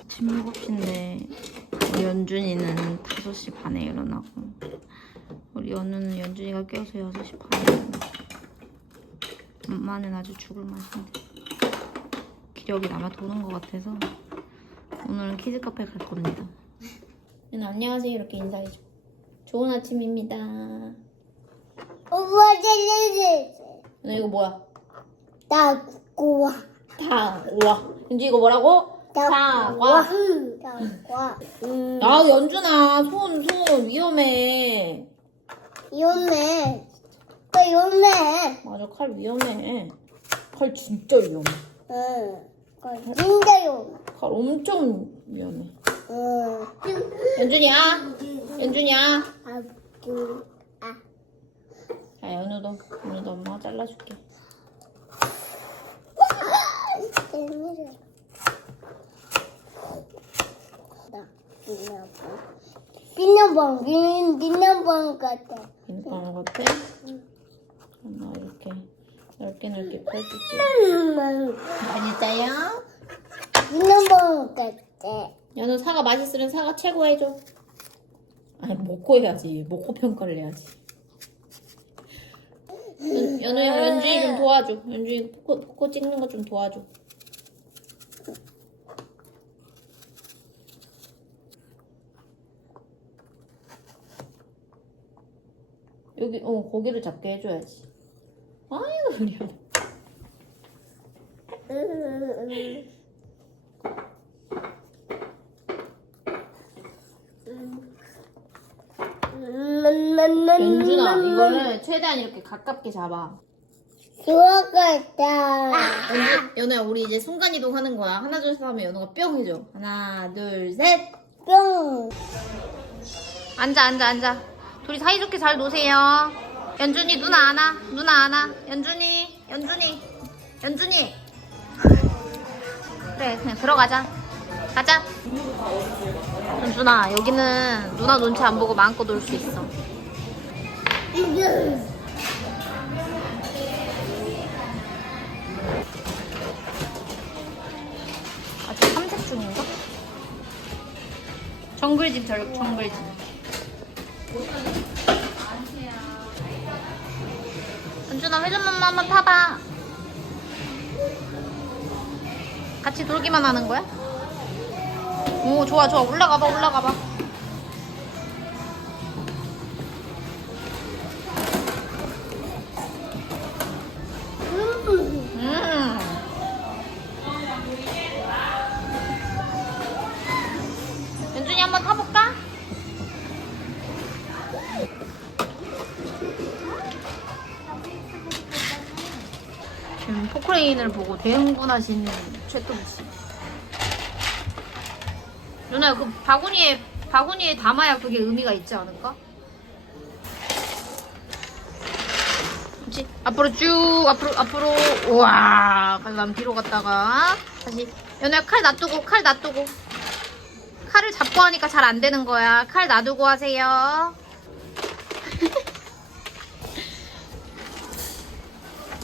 아침 7시인데 우리 연준이는 5시 반에 일어나고 우리 연우는 연준이가 깨워서 6시 반에 일어나고 엄마는 아주 죽을 맛인데 기력이 남아 도는 것 같아서 오늘은 키즈카페 갈 겁니다 연우 안녕하세요 이렇게 인사해줘 좋은 아침입니다 엄마 잘려줘. 연우 이거 뭐야? 나 꼬와. 다와 연주 이거 뭐라고? 사과 사과. 음. 아 연준아 손손 위험해 위험해. 또 위험해. 맞아 칼 위험해 칼 진짜 위험해 응. 그거 진짜 위험해. 칼 엄청 위험해 응. 연준이야 연준이야 아, 그, 아. 자 연우도 연우도 엄마가 잘라줄게 재밌어. 나 비나방. 비나방, 비나방 같아. 비눗방울 같아? 엄마 이렇게 넓게 넓게 많이 짜요? 비나방 같아. 연우 사과 맛있으면 사과 최고 해줘. 아니 먹고 해야지. 먹고 평가를 해야지. 연, 연우야 연준이 좀 도와줘. 연준이 포코, 포코 찍는 거 좀 도와줘. 여기 어 고기를 잡게 해줘야지 연우 연준아 이거를 최대한 이렇게 가깝게 잡아. 좋아갔다. 연주, 연우야 우리 이제 순간이동 하는 거야. 하나 둘 셋 하면 연우가 뿅 해줘. 하나 둘셋. 뿅. 앉아 앉아 앉아. 둘이 사이좋게 잘 노세요 연준이 누나 안아 누나 안아 연준이 연준이 연준이. 그래 그냥 들어가자. 가자. 연준아 여기는 누나 눈치 안 보고 마음껏 놀 수 있어. 아직 탐색 중인가? 정글짐 저 정글짐 연준아 회전목마 한번 타봐. 같이 돌기만 하는 거야? 오 좋아 좋아. 올라가봐 올라가봐 포크레인을 보고 대흥분하신 최동씨. 누나 그 바구니에 바구니에 담아야 그게 의미가 있지 않을까? 그렇지 앞으로 쭉 앞으로 앞으로. 우와 그다음 뒤로 갔다가. 다시. 연우야 칼 놔두고 칼 놔두고. 칼을 잡고 하니까 잘 안 되는 거야. 칼 놔두고 하세요.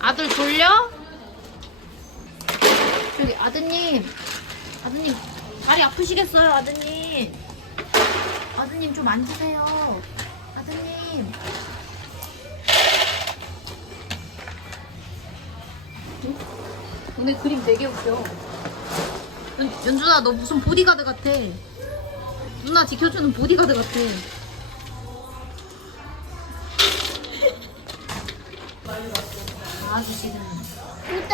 아들 졸려? 저기 아드님. 아드님 다리 아프시겠어요 아드님? 아드님 좀 앉으세요. 아드님. 응? 오늘 그림 되게 웃겨. 연, 연준아 너 무슨 보디가드 같아? 누나 지켜주는 보디가드 같아. 아저씨는 또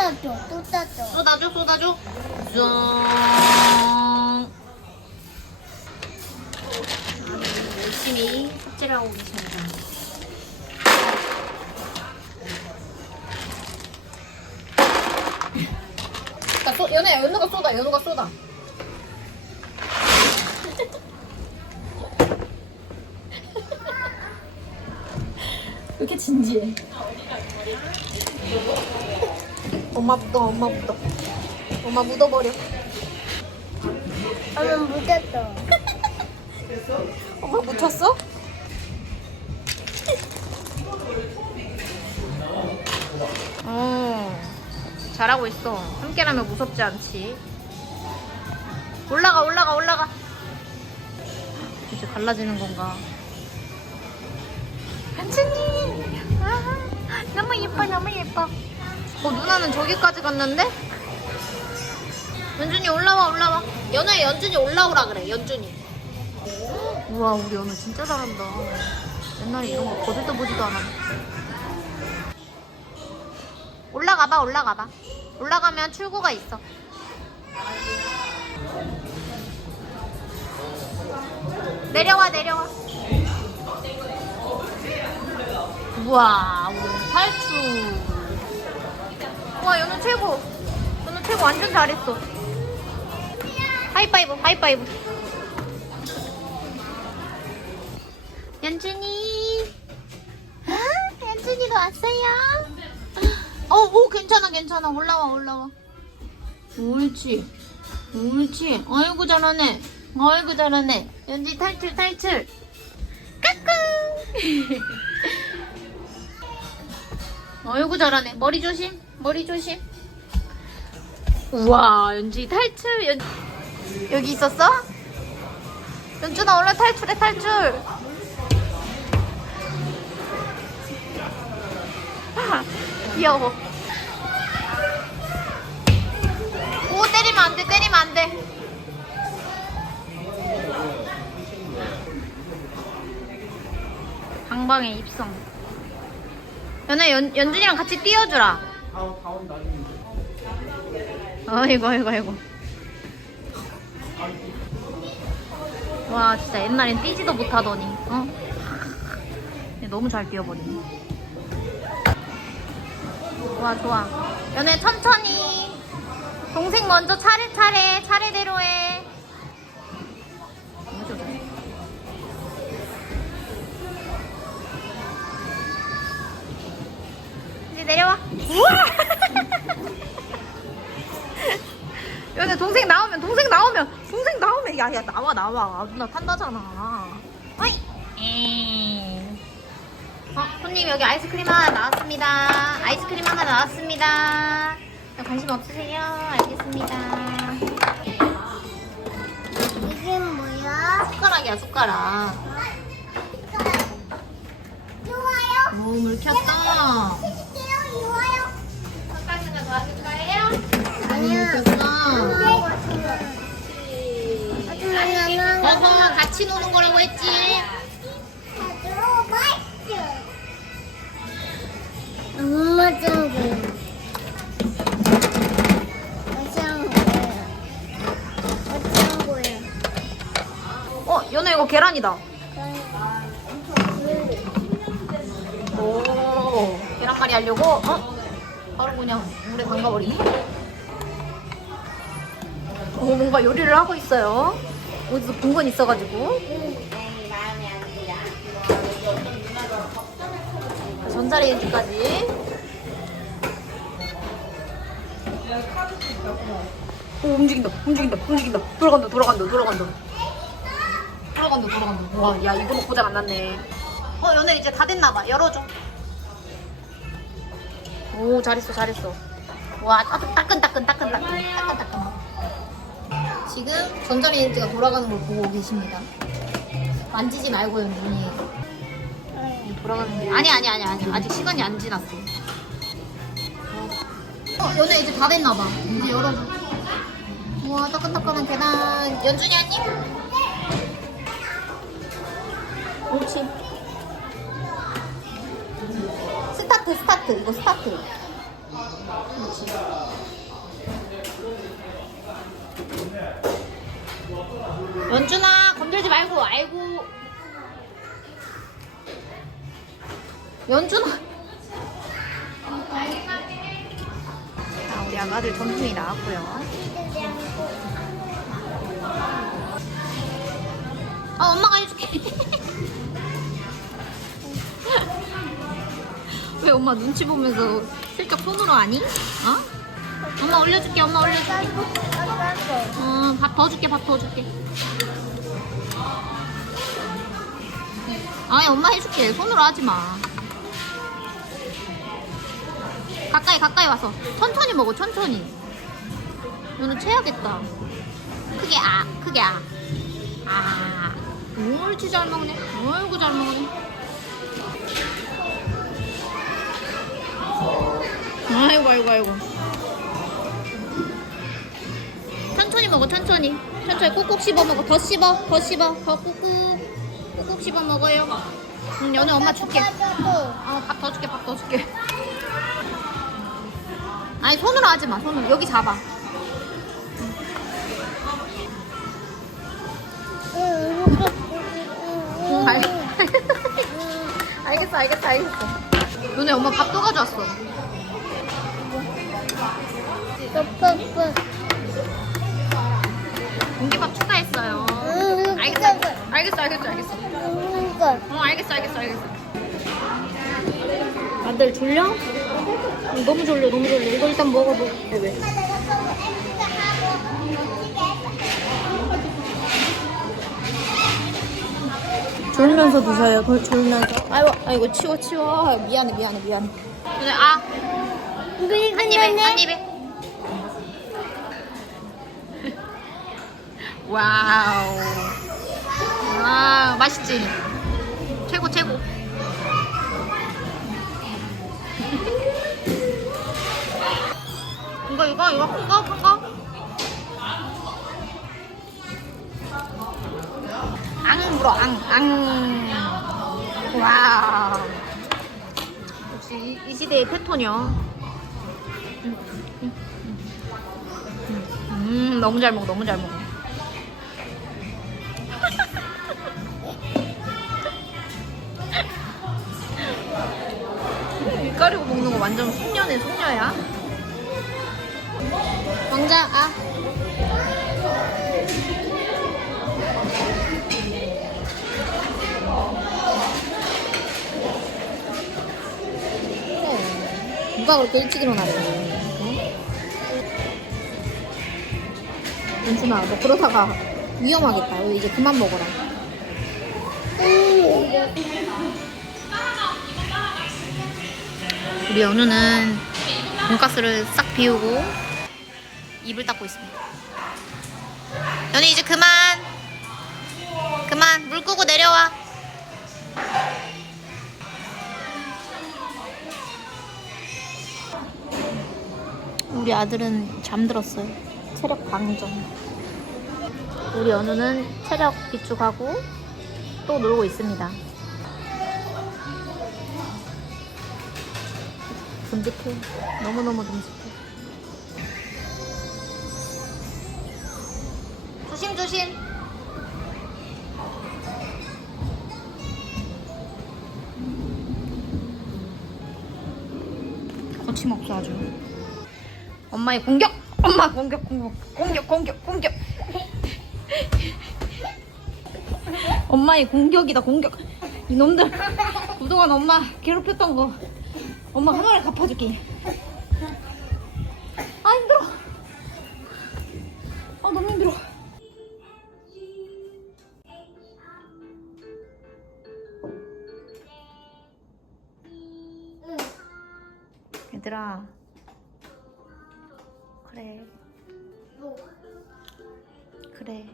따줘, 또. 따줘. 쏟아줘 쏟아줘. 쫑 열심히 삽질을 하고 계십니다. 자, 쏘, 연우야 연우가 쏟아 연우가 쏟아 왜 이렇게 진지해 엄마 묻어 엄마 묻어 엄마 묻어버려 엄마 묻었어. 엄마 묻혔어? 어, 잘하고 있어. 함께라면 무섭지 않지. 올라가, 올라가, 올라가. 이제 갈라지는 건가? 현준이! 아, 너무 예뻐, 너무 예뻐. 어, 누나는 저기까지 갔는데? 연준이 올라와, 올라와. 연우야, 연준이 올라오라 그래, 연준이. 우와 우리 연우 진짜 잘한다 옛날에 이런 거 거들떠 보지도 않았는데 올라가봐 올라가봐 올라가면 출구가 있어 내려와 내려와 우와 우리 탈출 우 와 연우 최고 연우 최고 완전 잘했어 하이파이브 하이파이브 연준이. 아, 연준이도 왔어요. 어, 오, 괜찮아, 괜찮아. 올라와, 올라와. 옳지. 옳지. 아이고, 잘하네. 아이고, 잘하네. 연준이 탈출, 탈출. 까꿍. 아이고, 잘하네. 머리 조심. 머리 조심. 우와, 연준이 탈출. 연... 여기 있었어? 연준아, 얼른 탈출해, 탈출. 귀여워. 오, 때리면 안 돼, 때리면 안 돼. 방방에 입성. 연애 연, 연준이랑 같이 뛰어주라. 아이고, 아이고, 아이고. 와, 진짜 옛날엔 뛰지도 못하더니, 어? 너무 잘 뛰어버리네. 좋아 좋아 연애 천천히 동생 먼저 차례차례 차례대로 해 이제 내려와 우와 연애 동생 나오면 동생 나오면 동생 나오면 야 야 나와 나와 누나 탄다잖아 어이 에이. 어, 손님 여기 아이스크림 하나 나왔습니다. 아이스크림 하나 나왔습니다. 관심 없으세요? 알겠습니다. 이게 뭐야? 숟가락이야 숟가락. 좋아요. 오, 물 켰다. 거예요? 아니야. 같이 노는 거라고 했지. 거예요. 거예요. 어, 연우 이거 계란이다. 오, 계란말이 하려고? 어? 바로 그냥 물에 담가버리네? 오, 뭔가 요리를 하고 있어요. 어디서 본 건 있어가지고. 전자레인지까지. 오, 움직인다, 움직인다, 움직인다. 돌아간다, 돌아간다, 돌아간다. 돌아간다, 돌아간다. 와, 야, 이거 고장 안 났네. 어, 연애 이제 다 됐나봐. 열어줘. 오, 잘했어, 잘했어. 와, 따끈, 따끈, 따끈, 따끈, 따끈, 따끈, 따끈. 지금 전자레인지가 돌아가는 걸 보고 계십니다. 만지지 말고요, 눈이. 돌아가는 게. 아니, 아니, 아니, 아니. 아직 시간이 안 지났어. 어, 연애 이제 다 됐나봐. 이제 열어줘. 우와, 따끈따끈한 계란. 연준이 한 입? 옳지. 스타트, 스타트. 이거 스타트. 그렇지. 연준아, 건들지 말고, 아이고. 연준아. 자, 우리 아가들 전투이 나왔고요. 아, 엄마가 해줄게. 엄마 눈치 보면서 슬쩍 손으로 하니? 어? 엄마 올려줄게, 엄마 올려줄게. 땄어. 어, 밥 더 줄게, 밥 더 줄게. 아니, 엄마 해줄게. 손으로 하지 마. 가까이, 가까이 와서. 천천히 먹어, 천천히. 너는 체하겠다. 크게, 아, 크게, 아. 아. 옳지, 잘 먹네. 어이구, 잘 먹네. 아이고, 아이고, 아이고. 천천히 먹어 천천히. 천천히 꾹꾹 씹어 먹어. 더 씹어 더 씹어. 더 꾹꾹 꾹꾹 씹어 먹어요. 응 연우 엄마 줄게. 어밥 더 줄게 밥 더 줄게. 아니 손으로 하지 마 손으로. 여기 잡아. 응, 알- 알겠어 알겠어 알겠어. 너네 엄마 밥 또 가져왔어 뻑뻑뻑. 공기밥 추가했어요 응, 알겠어 알겠어 알겠어 알겠어 이거. 어 알겠어 알겠어 알겠어 아들 졸려? 응, 너무 졸려 너무 졸려 이거 일단 먹어봐 왜? 졸면서 드세요. 더 졸면서. 아이고 아이고 치워 치워 미안해 미안해 미안해 근데 아한 입에 한 입에 와우. 와 맛있지? 최고 최고. 이거 이거 이거 큰 거 큰 거? 앙 물어 앙 앙. 와우. 역시 이, 이 시대의 페토녀 음 너무 잘 먹어 너무 잘 먹어 가리고 먹는 거 완전 숙녀네 숙녀야? 왕자 아. 그래. 누가 그렇게 일찍 일어나래 연준아 너 그러다가 위험하겠다. 이제 그만 먹어라 우리 연우는 돈가스를 싹 비우고 입을 닦고 있습니다. 연우 이제 그만! 그만! 물 끄고 내려와! 우리 아들은 잠들었어요. 체력 방전. 우리 연우는 체력 비축하고 또 놀고 있습니다 듬직해. 너무너무 듬직해. 조심 조심. 거침없어 아주. 엄마의 공격! 엄마 공격 공격 공격 공격 공격. 엄마의 공격이다 공격. 이놈들. 그동안 엄마 괴롭혔던 거 엄마 하나를 갚아줄게. 아 힘들어. 아 너무 힘들어. 얘들아. 그래. 그래.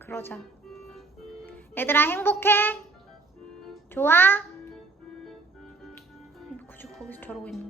그러자. 얘들아 행복해? 좋아? 굳이